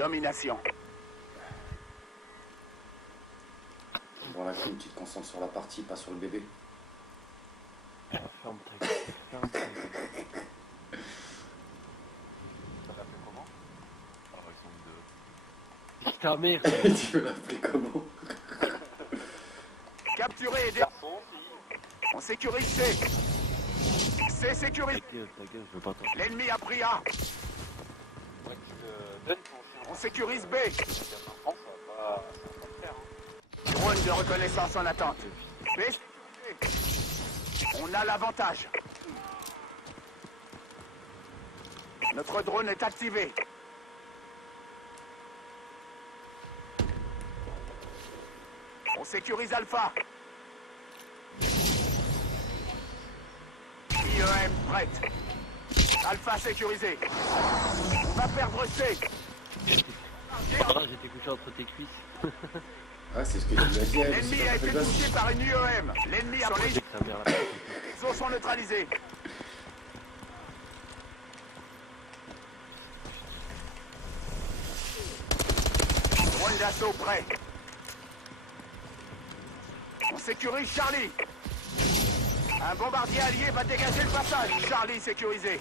Domination. Bon, la crime, tu te concentres sur la partie, pas sur le bébé. Ferme ta gueule. Ferme ta gueule. Ça l'appelle comment? Ah, ils sont deux. Ta mère. Tu veux l'appeler comment? Capturé et dé... Garçon, On sécurise C. C sécurisé. Ta gueule, je veux pas t'entendre. L'ennemi a pris A. ouais, donne ton chien. On sécurise B. En France, ça va pas le faire. Hein. Drone de reconnaissance en attente. B. On a l'avantage. Notre drone est activé. On sécurise Alpha. IEM prête. Alpha sécurisé. On va perdre C. Ah, j'étais couché entre tes cuisses. Ah, c'est ce que tu lui as dit. L'ennemi a été touché par une IEM. L'ennemi a pris. Ta mère là. Les eaux sont neutralisés. Drone d'assaut prêt. On sécurise Charlie. Un bombardier allié va dégager le passage. Charlie sécurisé.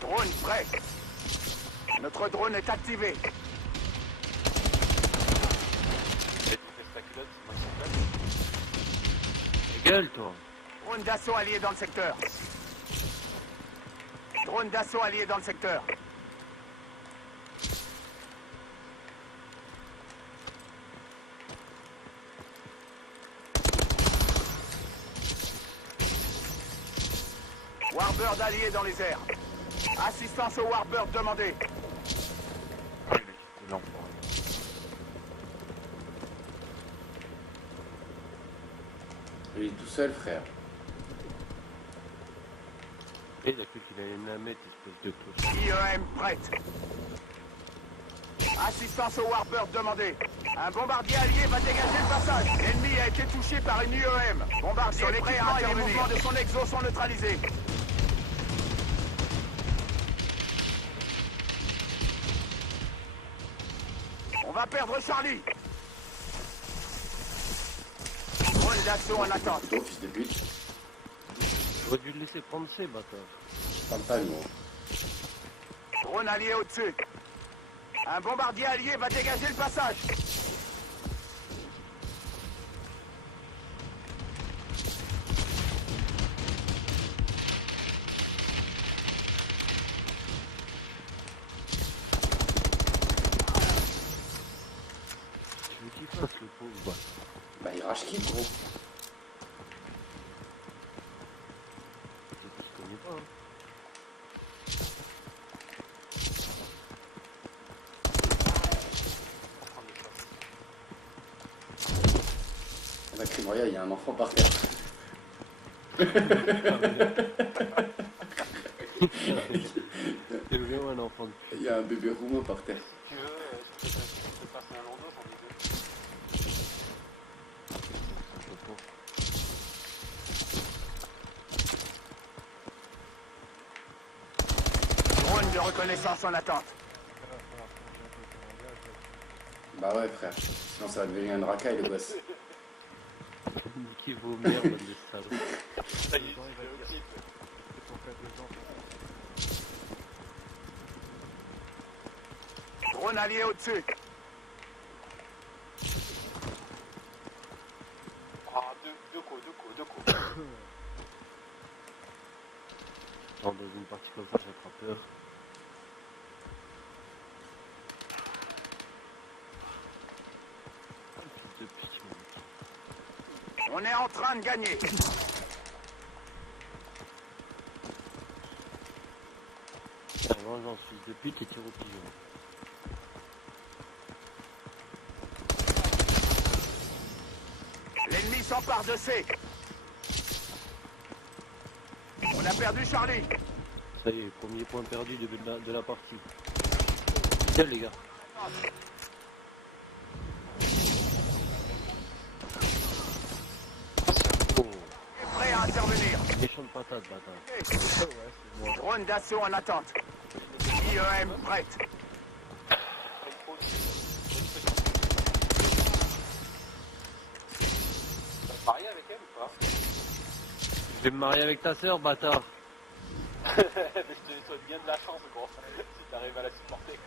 Drone prêt. Notre drone est activé. Et tu fais ta culotte, c'est moi qui Ta gueule, toi. Drone d'assaut allié dans le secteur. Drone d'assaut allié dans le secteur. Warbird allié dans les airs. Assistance au Warbird demandée. Ah, il est l'enfant. Il est tout seul, frère. Et il a cru qu'il allait me la mettre, espèce de cloche. IEM prête. Assistance au Warbird demandée. Un bombardier allié va dégager le passage. L'ennemi a été touché par une IEM. Bombardier prêt à intervenir. Les mouvements de son exo sont neutralisés. On va perdre Charlie. Drone d'assaut en attente. Plutôt, fils de pute. J'aurais dû le laisser prendre ses bâtards. Je parle pas, moi. Drone allié au-dessus. Un bombardier allié va dégager le passage. Tu veux qu'il fasse le pauvre bah. Bah, il rage qui, gros? Je connais pas. Hein. La crime, regarde, il y a un enfant par terre. C'est vraiment un enfant de pute. Il y a un bébé roumain par terre. Si tu veux, je peux passer un landau, j'en ai deux. Drone de reconnaissance en attente. Bah ouais, frère. Sinon, ça va devenir une racaille, le gosse. Niquez vos mères, bande de salauds. Ça y est, c'est aussi. Drone allié au-dessus. Ah, deux coups. Genre, dans une partie comme ça, j'ai pas peur. Ah, le fils de pute, mon mec. On est en train de gagner. Ah, vengeance, fils de pute et tire au pigeon. L'ennemi s'empare de C. On a perdu Charlie. Ça y est, premier point perdu de la partie. Tiens les gars. Oh, Prêt à intervenir. méchante patate, bâtard. Drone d'assaut en attente. IEM prête. Marié avec elle ou pas? Je vais me marier avec ta sœur, bâtard. Mais je te souhaite bien de la chance, gros. Si t'arrives à la supporter.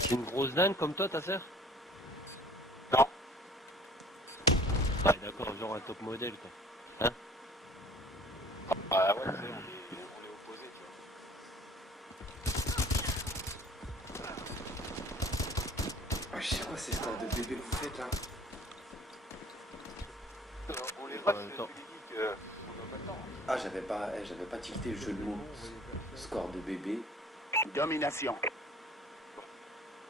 C'est une grosse dingue comme toi, ta sœur? Non. Ah d'accord, genre un top modèle quoi. Hein? Bah ouais, tu sais, on est opposés, tu Ah, je sais quoi ces histoires de bébé que vous faites là? vois. On les En voit, même c'est temps. on n'a pas le temps. Ah, j'avais pas tilté le jeu de mots. Score de bébé. Domination.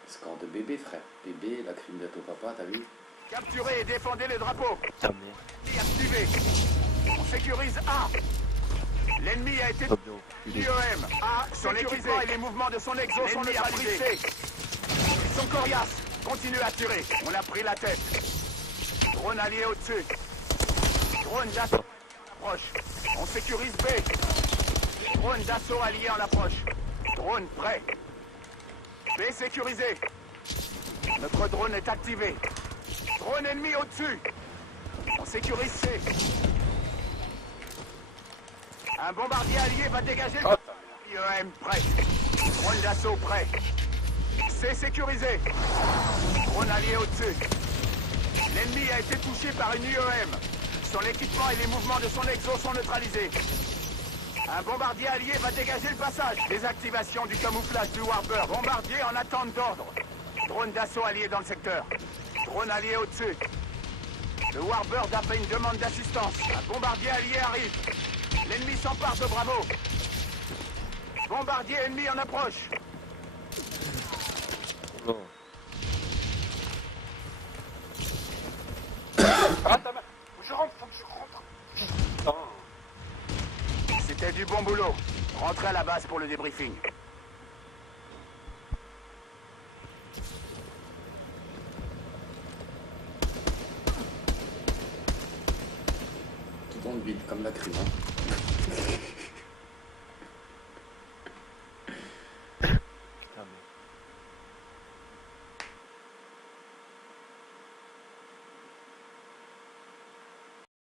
Score de bébé, frère. Bébé, la crime de ton papa, t'as vu? Capturez et défendez le drapeau. Ta mère. Ennemi activé. On sécurise A. L'ennemi a été... Pas bien enculé. IEM. A, son équipement et les mouvements de son exo sont neutralisés. Ils sont coriaces. Continuez à tirer. On a pris la tête. Drone allié au-dessus. Drone d'assaut en approche. On sécurise B. Drone d'assaut allié en approche. Drone prêt. B sécurisé. Notre drone est activé. Drone ennemi au-dessus. On sécurise C. Un bombardier allié va dégager le... IEM prêt. Drone d'assaut prêt. C sécurisé. Drone allié au-dessus. L'ennemi a été touché par une IEM. Son équipement et les mouvements de son exo sont neutralisés. Un bombardier allié va dégager le passage. Désactivation du camouflage du Warbird. Bombardier en attente d'ordre. Drone d'assaut allié dans le secteur. Drone allié au-dessus. Le Warbird a fait une demande d'assistance. Un bombardier allié arrive. L'ennemi s'empare de Bravo. Bombardier ennemi en approche. Non. Ah, ta mère. Faut que je rentre, faut que je rentre. Putain. C'était du bon boulot. Rentrez à la base pour le débriefing. Tout dans le vide, comme la crime. Hein.